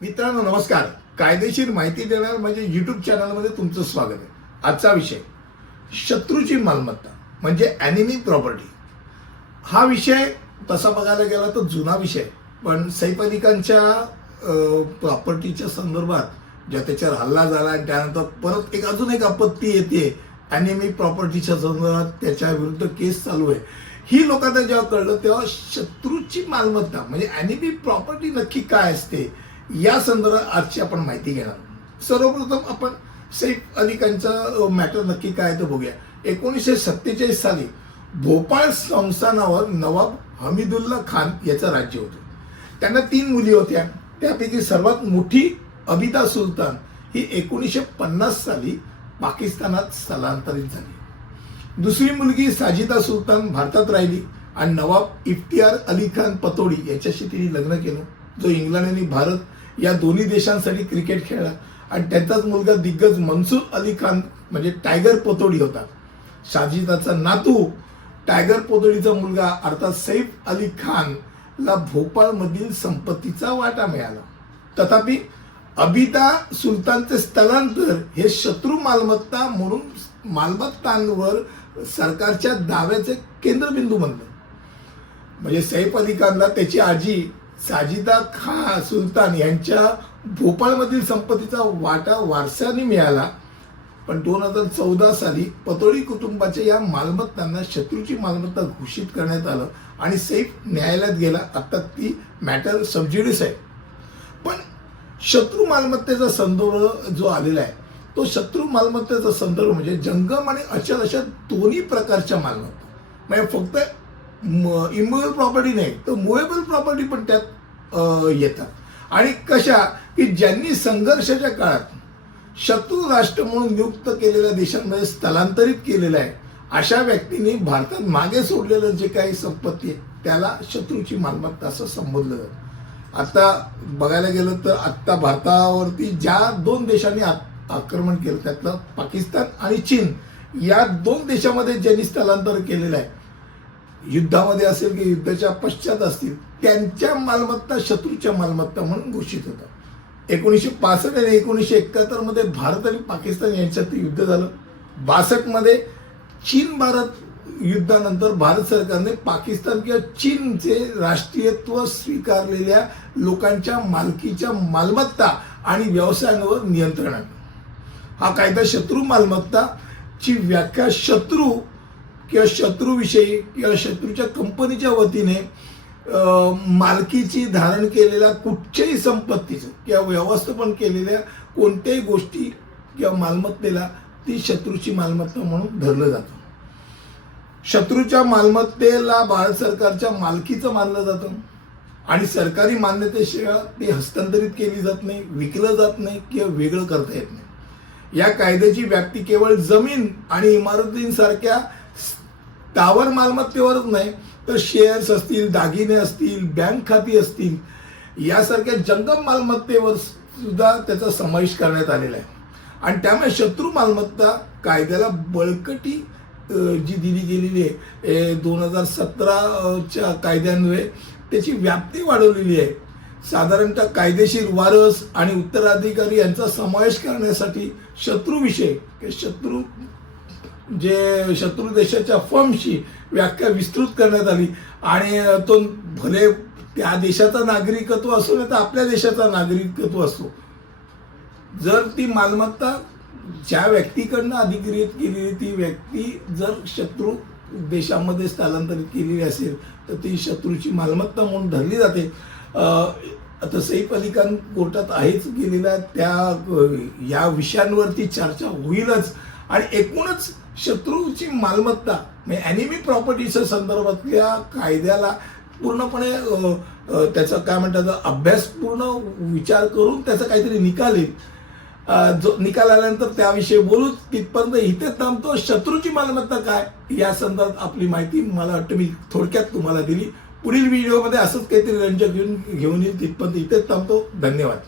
मित्रांनो नमस्कार. कायदेशीर माहिती देणार म्हणजे युट्यूब चॅनलमध्ये तुमचं स्वागत आहे. आजचा विषय शत्रूची मालमत्ता म्हणजे ॲनिमी प्रॉपर्टी हा विषय तसा बघायला गेला तर जुना विषय पण सैफ प्रॉपर्टीच्या संदर्भात ज्या त्याच्यावर हल्ला झाला आणि त्यानंतर परत एक अजून एक आपत्ती येते ॲनिमी प्रॉपर्टीच्या संदर्भात त्याच्या विरुद्ध केस चालू आहे. ही लोकांना जेव्हा कळलं तेव्हा शत्रूची मालमत्ता म्हणजे ॲनिमी प्रॉपर्टी नक्की काय असते या संदर्भात आजची आपण माहिती घेणार. सर्वप्रथम आपण सैफ अली खानचं मॅटर नक्की काय तर बघूया. एकोणीसशे सत्तेचाळीस साली भोपाळ संस्थानावर नवाब हमीदुल्ला खान याचं राज्य होतं. त्यांना तीन मुली होत्या. त्यापैकी सर्वात मोठी अबिदा सुलतान ही एकोणीसशे पन्नास साली पाकिस्तानात स्थलांतरित झाली. दुसरी मुलगी साजिदा सुलतान भारतात राहिली आणि नवाब इफ्तियार अली खान पतोडी याच्याशी तिने लग्न केलं. जो इंग्लंड आणि भारत या दोन्ही देशांसाठी क्रिकेट खेळला. आणि त्याचाच मुलगा दिग्गज मनसूर अली खान म्हणजे टायगर पोतोडी होता. शाजिदाचा नातू टायगर पोतोडीचा मुलगा अर्थात सैफ अली खान ला भोपाळमधील संपत्तीचा वाटा मिळाला. तथापि अबिता सुलतानचे स्थलांतर हे शत्रू मालमत्ता म्हणून मालमत्तांवर सरकारच्या दाव्याचे केंद्रबिंदू बनलं. म्हणजे सैफ अली खानला त्याची आजी साजिदा खा सुलतान यांच्या भोपाळमधील संपत्तीचा वाटा वारसाने मिळाला. पण दोन हजार चौदा साली पतोळी कुटुंबाच्या या मालमत्तांना शत्रूची मालमत्ता घोषित करण्यात आलं आणि सैफ न्यायालयात गेला. आता ती मॅटर सबज्युडिस आहे. पण शत्रू मालमत्तेचा संदर्भ जो आलेला आहे तो शत्रू मालमत्तेचा संदर्भ म्हणजे जंगम आणि अचल अशा दोन्ही प्रकारच्या मालमत्ता. म्हणजे फक्त इमुएबल प्रॉपर्टी नाही तर मुएबल प्रॉपर्टी पण त्यात येतात. आणि कशा? की ज्यांनी संघर्षाच्या काळात शत्रू राष्ट्र म्हणून नियुक्त केलेल्या देशांमध्ये स्थलांतरित केलेलं आहे अशा व्यक्तींनी भारतात मागे सोडलेलं जे काही संपत्ती आहे त्याला शत्रूची मालमत्ता असं संबोधलं जातं. आता बघायला गेलं तर आत्ता भारतावरती ज्या दोन देशांनी आक्रमण केलं त्यातलं पाकिस्तान आणि चीन या दोन देशामध्ये ज्यांनी स्थलांतर केलेलं आहे युद्धामध्ये असेल की युद्धाच्या पश्चात असतील त्यांच्या मालमत्ता शत्रूच्या मालमत्ता म्हणून घोषित होतात एकोणीसशे पासष्ट आणि एकोणीसशे एकाहत्तरमध्ये भारत आणि पाकिस्तान यांच्यात युद्ध झालं. बासष्टमध्ये चीन भारत युद्धानंतर भारत सरकारने पाकिस्तान किंवा चीनचे राष्ट्रीयत्व स्वीकारलेल्या लोकांच्या मालकीच्या मालमत्ता आणि व्यवसायांवर नियंत्रण आणलं. हा कायदा शत्रू मालमत्ता ची व्याख्या शत्रू किंवा शत्रूविषयी किंवा शत्रूच्या कंपनीच्या वतीने मालकीची धारण केलेल्या कुठच्याही संपत्तीचं किंवा व्यवस्थापन केलेल्या कोणत्याही गोष्टी किंवा मालमत्तेला ती शत्रूची मालमत्ता म्हणून धरलं जातं. शत्रूच्या मालमत्तेला भारत सरकारच्या मालकीचं मानलं जातं. आणि सरकारी मान्यतेशिवाय ती हस्तांतरित केली जात नाही विकलं जात नाही किंवा वेगळं करता येत नाही. या कायद्याची व्याप्ती केवळ जमीन आणि इमारतींसारख्या स्थावर मालमत्तेवरच नाही तर शेअर्स असतील दागिने असतील बँक खाती असतील यासारख्या जंगम मालमत्तेवर सुद्धा त्याचा समावेश करण्यात आलेला आहे. आणि त्यामुळे शत्रू मालमत्ता कायद्याला बळकटी जी दिली गेलेली आहे दोन हजार सतराच्या कायद्यान्वये त्याची व्याप्ती वाढवलेली आहे. साधारणतः कायदेशीर वारस आणि उत्तराधिकारी यांचा समावेश करण्यासाठी शत्रूविषय शत्रू जे शत्रू देशाच्या फर्मची व्याख्या विस्तृत करण्यात आली. आणि तो भले त्या देशाचा नागरिकत्व असो नाही तर आपल्या देशाचा नागरिकत्व असो. जर ती मालमत्ता ज्या व्यक्तीकडनं अधिकृत केलेली ती व्यक्ती जर शत्रू देशामध्ये स्थलांतरित केलेली असेल तर ती शत्रूची मालमत्ता म्हणून धरली जाते. आता सैफ अली खान कोर्टात आहेच गेलेला त्या या विषयांवरती चर्चा होईलच. आणि एकूणच शत्रूची मालमत्ता. म्हणजे ॲनिमी प्रॉपर्टीच्या संदर्भातल्या कायद्याला पूर्णपणे त्याचा काय म्हणतात अभ्यासपूर्ण विचार करून त्याचा काहीतरी निकाल येईल. जो निकाल आल्यानंतर त्याविषयी बोलू तिथपर्यंत इथे थांबतो. शत्रूची मालमत्ता काय? या संदर्भात आपली माहिती मला वाटतं मी थोडक्यात तुम्हाला दिली. पुढील व्हिडिओमध्ये असंच काहीतरी रंजक घेऊन घेऊन येईल. तिथपर्यंत इथेच थांबतो. धन्यवाद.